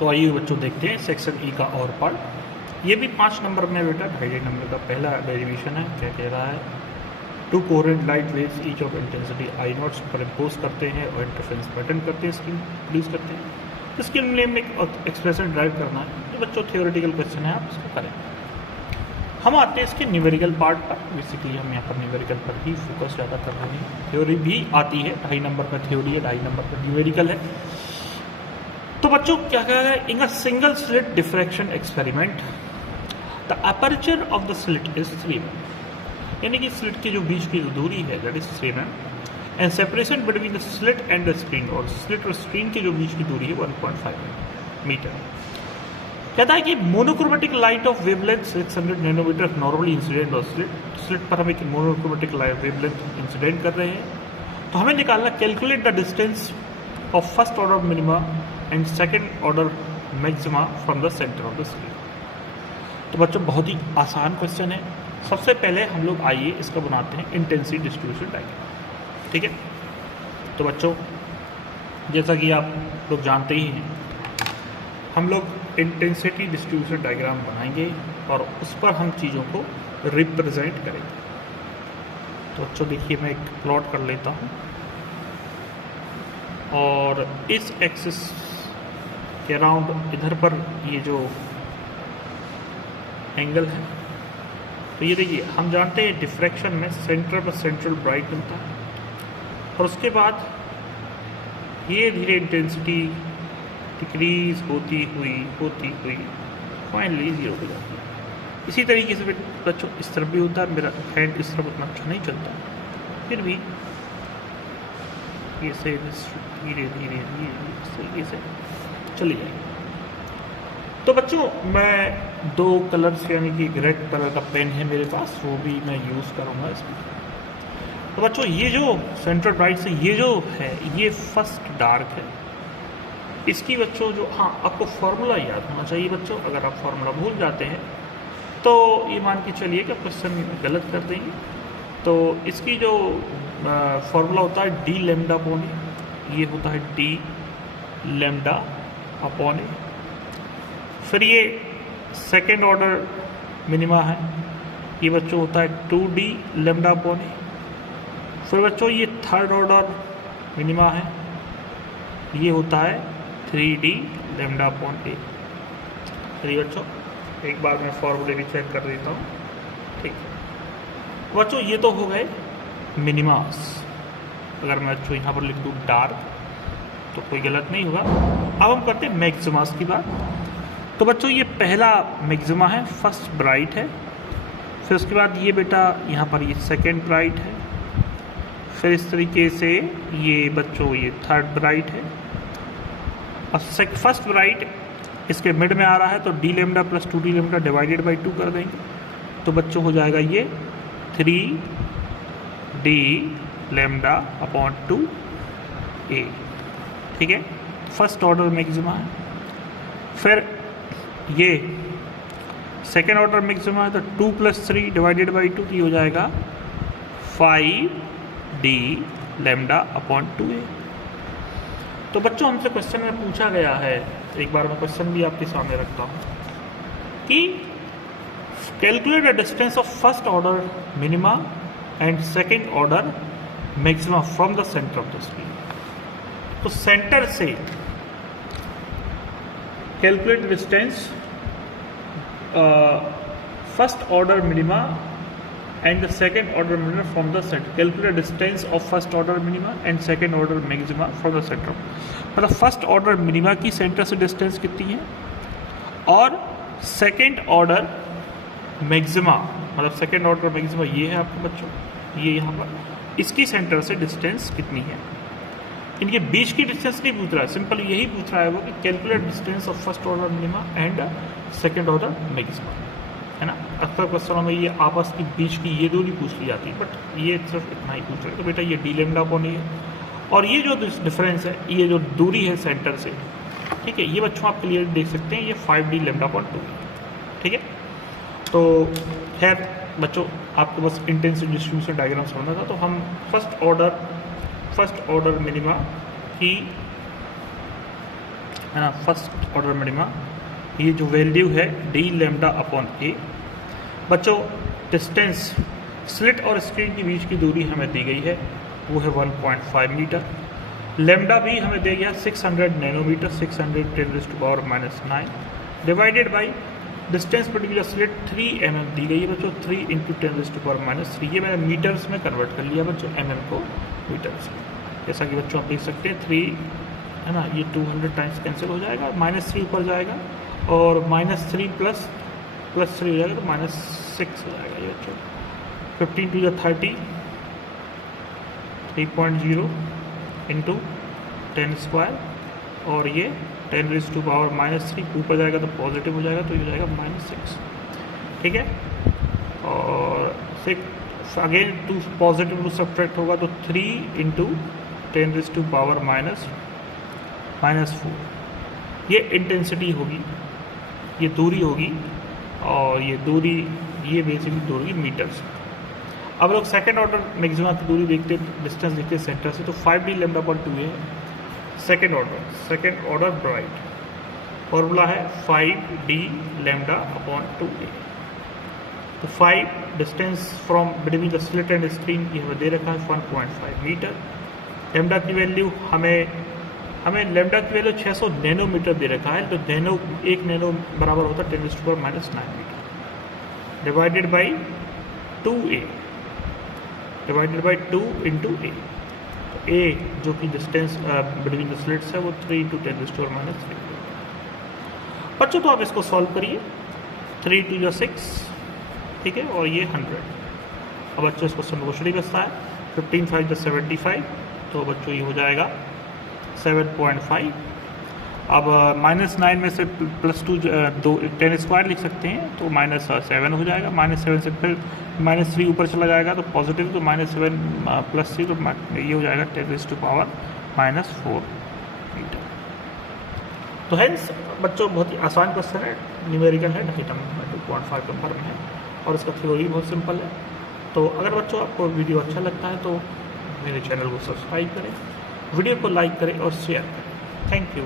तो आइए बच्चों देखते हैं सेक्शन ई का और पार्ट। ये भी 5 नंबर में बेटा 2.5 नंबर का पहला डेरिवेशन है। क्या कह रहा है, two coherent light waves each of intensity I naught superimpose करते हैं और इंटरफेरेंस पैटर्न करते हैं, स्किन प्रोड्यूस करते हैं। इसके लिए में एक एक्सप्रेशन ड्राइव करना है। ये बच्चों थियोरेटिकल क्वेश्चन है, आप इसको करें। हम आते हैं इसके न्यूमेरिकल पार्ट पर। बेसिकली हम यहाँ पर न्यूमेरिकल पर ही फोकस ज़्यादा कर रहे हैं। थ्योरी भी आती है, 2.5 नंबर पर थ्योरी है, 2.5 नंबर पर न्यूमेरिकल है। तो बच्चों क्या कहा है, in a single slit diffraction experiment the aperture of the slit is 3 mm, यानी कि स्लिट की जो बीच की जो दूरी है that is 3 mm and separation between the slit and the screen, और स्लिट और स्क्रीन की जो बीच की दूरी है 1.5 मीटर। कहता है कि monochromatic light of wavelength 600 nanometre normally incident और स्लिट पर हम एक मोनोक्रोमेटिक लाइट वेवलेंथ इंसिडेंट कर रहे हैं। तो हमें निकालना calculate the distance of first order minima and second order maxima from the centre of the slit. तो बच्चों बहुत ही आसान क्वेश्चन है। सबसे पहले हम लोग आइए इसका बनाते हैं इंटेंसिटी डिस्ट्रीब्यूशन डायग्राम। ठीक है, तो बच्चों जैसा कि आप लोग जानते ही हैं, हम लोग इंटेंसिटी डिस्ट्रीब्यूशन डायग्राम बनाएंगे और उस पर हम चीज़ों को रिप्रेजेंट करेंगे। तो बच्चों देखिए, मैं एक प्लॉट कर लेता हूँ और इस एक्सिस के अराउंड इधर पर ये जो एंगल है, तो ये देखिए हम जानते हैं डिफ्रैक्शन में सेंटर पर सेंट्रल ब्राइट मिलता है और उसके बाद ये धीरे इंटेंसिटी डिक्रीज होती हुई फाइनली 0 हो जाती है। इसी तरीके से बच्चों इस तरफ भी होता है। मेरा हैंड इस तरफ उतना अच्छा नहीं चलता, फिर भी ये से धीरे धीरे इस तरीके से चली जाएगी। तो बच्चों मैं 2 कलर्स यानी कि रेड कलर का पेन है मेरे पास, वो भी मैं यूज़ करूँगा इसमें। तो बच्चों ये जो सेंट्रल ब्राइट से ये जो है ये फर्स्ट डार्क है। इसकी बच्चों जो आपको फार्मूला याद होना चाहिए बच्चों। अगर आप फार्मूला भूल जाते हैं तो ये मान के चलिए कि क्वेश्चन गलत कर देंगे। तो इसकी जो फार्मूला होता है डी लैम्डा अपॉन ए, ये होता है डी लैम्डा अपॉन ए। फिर ये सेकेंड ऑर्डर मिनिमा है, ये बच्चों होता है 2d लैम्डा अपॉन ए। फिर बच्चों ये थर्ड ऑर्डर मिनिमा है, ये होता है 3d लैम्डा अपॉन ए। चलिए बच्चों एक बार मैं फॉर्मूले भी चेक कर देता हूँ। ठीक है बच्चों, ये तो हो गए मिनिमास। अगर मैं बच्चों यहाँ पर लिख दूँ डार्क तो कोई गलत नहीं होगा। अब हम करते हैं मैक्सिमास की बात। तो बच्चों ये पहला मैक्सिमा है, फर्स्ट ब्राइट है। फिर उसके बाद ये बेटा यहाँ पर ये सेकेंड ब्राइट है। फिर इस तरीके से ये बच्चों ये थर्ड ब्राइट है। और फर्स्ट ब्राइट इसके मिड में आ रहा है तो D lambda plus 2d lambda divided by 2 कर देंगे। तो बच्चों हो जाएगा ये 3d लैम्डा अपॉन 2a। ठीक है, फर्स्ट ऑर्डर मैक्सिमा है। फिर ये सेकेंड ऑर्डर मैक्सिमा है तो 2 + 3 डिवाइडेड बाई 2 की हो जाएगा 5d लैम्डा अपॉन 2a। तो बच्चों हमसे क्वेश्चन में पूछा गया है, एक बार मैं क्वेश्चन भी आपके सामने रखता हूँ कि calculate the distance of first order minima and second order maxima from the centre of the screen. तो सेंटर से calculate distance first order minima and the second order minima from the center. Calculate distance of first order minima and second order maxima from the center. मतलब first order minima की centre से distance कितनी है और second order maxima मतलब second order maxima ये है आपके बच्चों, ये यहाँ पर इसकी सेंटर से डिस्टेंस कितनी है। इनके बीच की डिस्टेंस नहीं पूछ रहा है, सिंपल यही पूछ रहा है वो कि calculate distance of first order minima and second order maxima, है ना। अक्सर क्वेश्चनों में ये आपस की बीच की ये दूरी पूछ ली जाती है, बट ये सिर्फ इतना ही पूछ रहे हैं। तो बेटा ये डी लैम्डा अपॉन ए है और ये जो डिफरेंस है, ये जो दूरी है सेंटर से, ठीक है, ये बच्चों आप क्लियर देख सकते हैं, ये 5d लैम्डा अपॉन 2। ठीक है, तो खैर बच्चों आपको बस इंटेंसिटी डिस्ट्रीब्यूशन डायग्राम समझना था। तो हम फर्स्ट ऑर्डर मिनिमा की है ना, फर्स्ट ऑर्डर मिनिमा, ये जो वैल्यू है डी लेमडा अपॉन ए। बच्चों डिस्टेंस स्लिट और स्क्रीन के बीच की दूरी हमें दी गई है, वो है 1.5 मीटर। लेमडा भी हमें दिया गया 600 nanometre, 610⁻⁹ divided by distance between the slit 3 mm दी गई है बच्चों, 3 × 10⁻⁻3। ये मैंने मीटर्स में कन्वर्ट कर लिया बच्चों, mm को मीटर्स में। जैसा कि बच्चों आप देख सकते हैं 3 है ना, ये 200 टाइम्स कैंसिल हो जाएगा, -3 ऊपर जाएगा और -3 प्लस 3 हो जाएगा तो -6 हो जाएगा ये बच्चों। 15 × 30 3.0 इंटू 10² और ये 10⁻³ ऊपर जाएगा तो पॉजिटिव हो जाएगा, तो ये हो जाएगा -6। ठीक है, और 6 again two positive to subtract होगा तो 3 × 10⁻⁻4। ये इंटेंसिटी होगी, ये दूरी होगी, और ये दूरी ये बेसिकली दूरी मीटर्स। अब लोग सेकेंड ऑर्डर मैक्सिमा की दूरी देखते, डिस्टेंस देखते हैं सेंटर से, तो 5d लेमडा अपॉन 2a है सेकेंड ऑर्डर ब्राइट। फॉर्मूला है 5d लेमडा अपॉन 2a। तो 5 distance from between the slit and screen की हमें दे रखा है 1.5 मीटर। लेमडा की वैल्यू हमें लेमडा की वैल्यू 600 नैनोमीटर दे रखा है, तो 1 नैनो बराबर होता है 10⁻⁹ metre, divided by 2a, divided by 2 × a। तो a जो कि डिस्टेंस बिटवीन द स्लिट्स है वो 3 × 10⁻⁻3। बच्चों तो आप इसको सॉल्व करिए, 3 × 2 = 6, ठीक है, और ये 100। अब बच्चों इसको क्वेश्चन बचता है 15 × 5 = 75, तो बच्चों ये हो जाएगा 7.5। अब -9 में से +2 10² लिख सकते हैं, तो -7 हो जाएगा। -7 से फिर -3 ऊपर चला जाएगा तो पॉजिटिव, तो -7 + 3 तो ये हो जाएगा 10⁻⁻4 मीटर। तो हेंस बच्चों बहुत ही आसान क्वेश्चन है, न्यूमेरिकल है, ढाई टर्म में 2.5 नंबर में है, और इसका थ्योरी बहुत सिंपल है। तो अगर बच्चों आपको वीडियो अच्छा लगता है तो मेरे चैनल को सब्सक्राइब करें, वीडियो को लाइक करें और शेयर करें। Thank you.